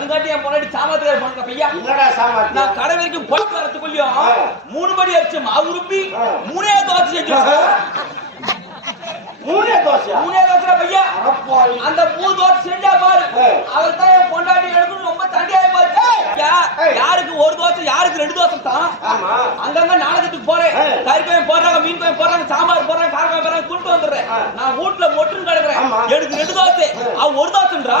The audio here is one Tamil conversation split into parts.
அதுங்காட்டி என் பொண்டாட்டி சாமத்துக்கார பண்ணுற பையா. என்னடா நான் கடை வரைக்கும் போயிட்டு வரத்துக்குள்ளயும். மூணு மணி அடிச்சு மாவு ருப்பி மூணே தோசை செஞ்சு மூணே தோசையா? மூணே தோசை பையா. அந்த மூணு தோசை செஞ்சா பாரு. அவர் தான் என் பொண்டாட்டி எடுக்கணும் ரொம்ப தண்டியாயி போச்சு. யாருக்கு ஒரு தோசை யாருக்கு ரெண்டு தோசை தான்? அங்கங்க நாடகத்துக்கு போறேன். கறி கோயம் போடுறாங்க மீன் கோயம் போடுறாங்க சாம்பார் போடுறாங்க கார கோயம் போடுறாங்க கொண்டு வந்துடுறேன். நான் வீட்டுல மொட்டுன்னு கிடக்குறேன். எனக்கு ரெண்டு தோசை. அவன் ஒரு தோசைன்றா?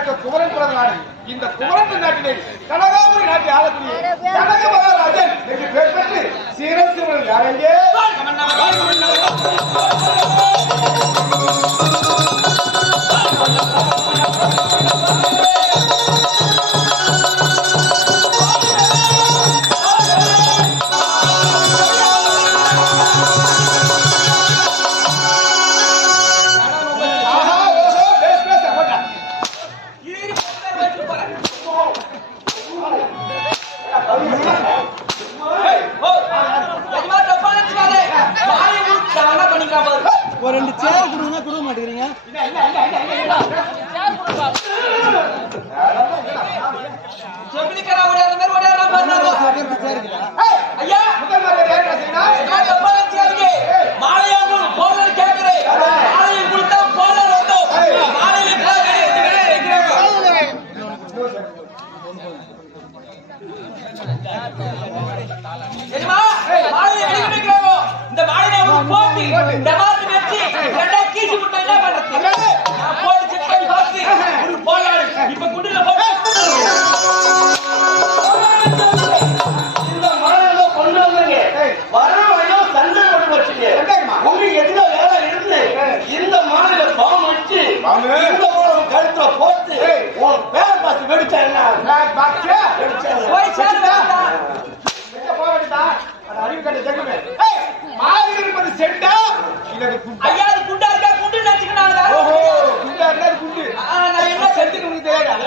மணக்க குமரன் பிறந்த நாடு. இந்த குமரன் நாட்டிலே கனகாபுரி நாட்டை ஆளக்கூடிய கனக மாலையை வெளியே வைக்கிறாங்க. இந்த அவங்க போட்டு, இந்த மாதிரி வச்சு, ரெண்டா கீச்சு விட்டா என்ன பண்றது? போட்டு check பண்ணி பார்த்து, உனக்கு போடலான்னு. இப்ப குண்டில போட்டு இந்த மாநில மாநில பாம்பு வச்சு இந்த கழுத்துல போட்டு உன் பேர் பார்த்து வெடிச்சா என்ன? போய் சேர ஐயா அது குண்டா இருக்கா குண்டு நினைச்சுக்கினாங்க ஓஹோ, குண்டா அது குண்டு. நான் என்ன செஞ்சுக்க உனக்கு தெரியாதா?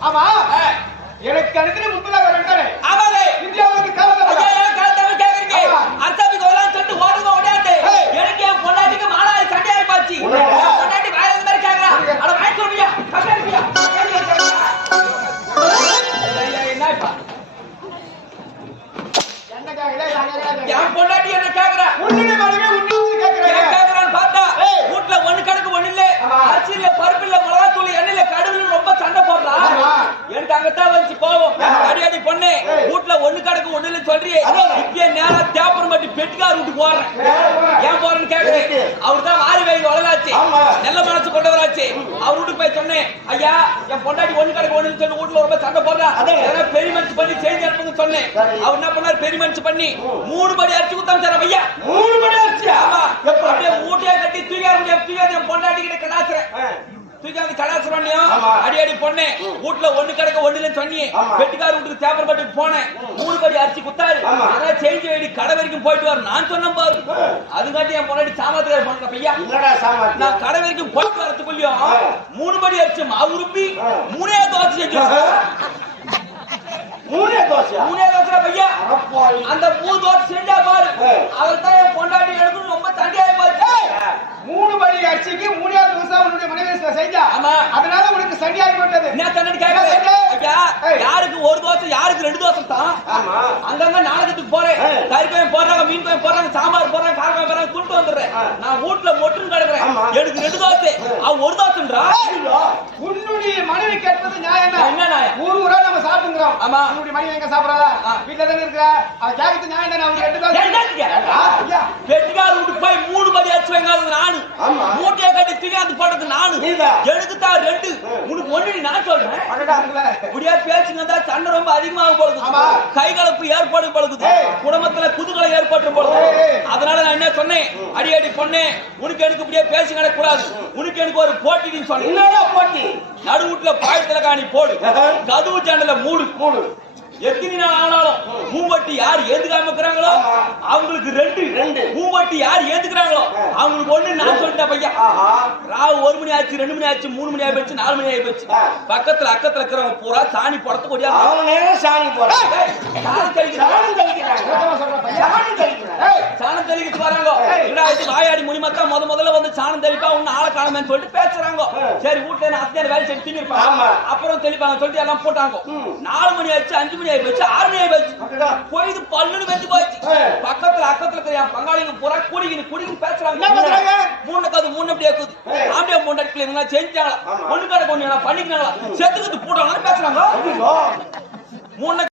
ஆமா. எனக்கு அடுத்து எனக்கு அங்கத்தான் வந்துச்சு கோவம். ஆமா. அடி அடி பொண்ணு. வீட்டுல ஒண்ணு கணக்கு ஒண்ணு இல்ல சொல்றியே. அதான். இப்பயே நேரா தேப்பரம் பட்டி பெட்டிக்கார வீட்டுக்கு போறேன் ஏன் போறேன்? ஏன் போறேன்னு கேக்குறேன்? அவர் தான் வாரி வாங்கி வளராச்சு. நல்ல மனசு கொண்டவராச்சு அவர் வீட்டுக்கு போய் சொன்னேன் ஐயா என் பொண்டாட்டி ஒண்ணு கடைக்கு ஒண்ணு சொல்லி வீட்டுல ரொம்ப சண்டை போடுறா அதே. ஏதாவது பெரிய மனுஷன் பண்ணி செய்தி அனுப்புங்க சொன்னேன். அவர் என்ன பண்ணாரு பெரிய மனுஷன் பண்ணி மூணு படி அடிச்சு குத்தாம் சார் ஐயா மூணு? ஆமா எப்ப? அப்படியே மூட்டையை கட்டி தூக்கி தூக்கி என் பொண்டாட்டி கிட்ட கடாசுறேன் ஆ. தூக்கி ஆமா. அடி அடி பொண்ணு வீட்டுல ஒண்ணு கிடக்க ஒண்ணு இல்லைன்னு சொன்னி. ஆமா. வெட்டிக்கார வீட்டுக்கு தேப்பர் பட்டுக்கு போனேன். மூணு படி அரிசி குத்தாரு. அதான் செஞ்சு வேண்டி கடை வரைக்கும் போயிட்டு வர. நான் சொன்னேன் பாரு. ஆ. அதுங்காட்டி என் பொண்டாட்டி சாமத்துக்கார பண்ண பையா. என்னடா சாமான் நான் கடை வரைக்கும் போயிட்டு வரதுக்குள்ளயும் ஆ. மூணு படி அரிசி மாவு உருப்பி. மூணே தோசை செஞ்சு மூணே தோசையா? மூணே தோசை பையா. அந்த மூணு தோசை செஞ்சா பாரு. அவர் தான் என் பொண்டாட்டி எடுக்கணும் ரொம்ப தண்டியாயி போச்சு. மூணு மணி அரிசிக்கு மூணாவது செஞ்சா ஆமா. அதனால உனக்கு சரியாகி விட்டது என்ன தண்ணி? ஐயா. யாருக்கு ஒரு தோசை யாருக்கு ரெண்டு தோசை தான் ஆமா அங்கங்க நாடகத்துக்கு போறேன். கறி கோயம் போடுறாங்க மீன் கோயம் போடுறாங்க சாம்பார் போடுறாங்க கார கோயம் போடுறாங்க துண்டு வந்துடுறேன். நான் வீட்டுல மொட்டுன்னு கிடக்குறேன். எனக்கு ரெண்டு தோசை அவன் ஒரு தோசைன்றா உன்னுடைய மனைவி கேட்பது நியாயம். என்ன நியாயம்? ஊர் ஊரா சாப்பிட்டுங்கிறோம். ஆமா. உன்னுடைய மனைவி எங்க சாப்பிடுறா? வீட்டுல தானே இருக்கிறா? அவ கேட்கறது நியாயம் தானே? அவனுக்கு ரெண்டு. வெட்டிக்கார வீட்டுக்கு போய் மூணு மணி அடிச்சு வைங்காது நானு. மூட்டையை கட்டி அது போடுறது நானு. எனக்கு தான் ரெண்டு உனக்கு ஒண்ணு நான் சொல்றேன். இப்படியா பேச்சுங்க தான் சண்டை ரொம்ப அதிகமாக போடுது ஆமா. கை கலப்பு ஏற்பாடு பழகுது. குடும்பத்துல குதுகலை ஏற்பட்டு ஏய். அதனால நான் என்ன சொன்னேன் அடி அடி பொண்ணே உனக்கு எனக்கு இப்படியே பேசி கிடக்கூடாது உனக்கு எனக்கு ஒரு போட்டின்னு சொன்னேன் போட்டி? நடு வீட்டுல பாயத்துல காணி போடு. கதவு ஜன்னல மூடு மூணு. எத்தனை நாள் ஆனாலும் மூம்பட்டி யார் ஏந்துக்காம இருக்கிறாங்களோ. அவங்களுக்கு ரெண்டு ரெண்டு. மூம்பட்டி யார் ஏந்துக்கிறாங்களோ ஆ. அவங்களுக்கு ஒண்ணு நான் சொல்லிட்டேன் பையன். ராவு ஒரு மணி ஆச்சு ரெண்டு மணி ஆச்சு மூணு மணி ஆகி போச்சு நாலு மணி ஆகி போச்சு. பக்கத்துல அக்கத்துல இருக்கிறவங்க பூரா சாணி படத்துக்கு ஓடியா அவன் நேரம் சாணி போறான். சாணம் தெளிக்கிட்டு வராங்க வாயாடி முனிமத்தா முத முதல்ல வந்து சாணம் தெளிப்பா ஒண்ணு ஆளை காணமேன்னு சொல்லிட்டு பேசுறாங்க. சரி வீட்டுல அத்தியான வேலை செஞ்சு திணிருப்பாங்க. அப்புறம் தெளிப்பாங்க சொல்லிட்டு எல்லாம் போட்டாங்க. நாலு மணி ஆச்சு அஞ்சு மணி மணி ஆகி போச்சு அடடா. போயிது பல்லுன்னு வெந்து போச்சு. பக்கத்துல அக்கத்துல இருக்கிற என் பங்காளிங்க பூரா குடிக்கின்னு குடிக்கின்னு பேசுறாங்க? மூணு காது மூணு அப்படியே இருக்குது. ஆம்பியா மூண்டாட்டில இவங்க செஞ்சாங்களா ஆமா. ஒண்ணு கடை கொண்டு பண்ணிக்கிறாங்களா செத்துக்கிட்டு போட்டாங்கன்னு பேசுறாங்க. மூணு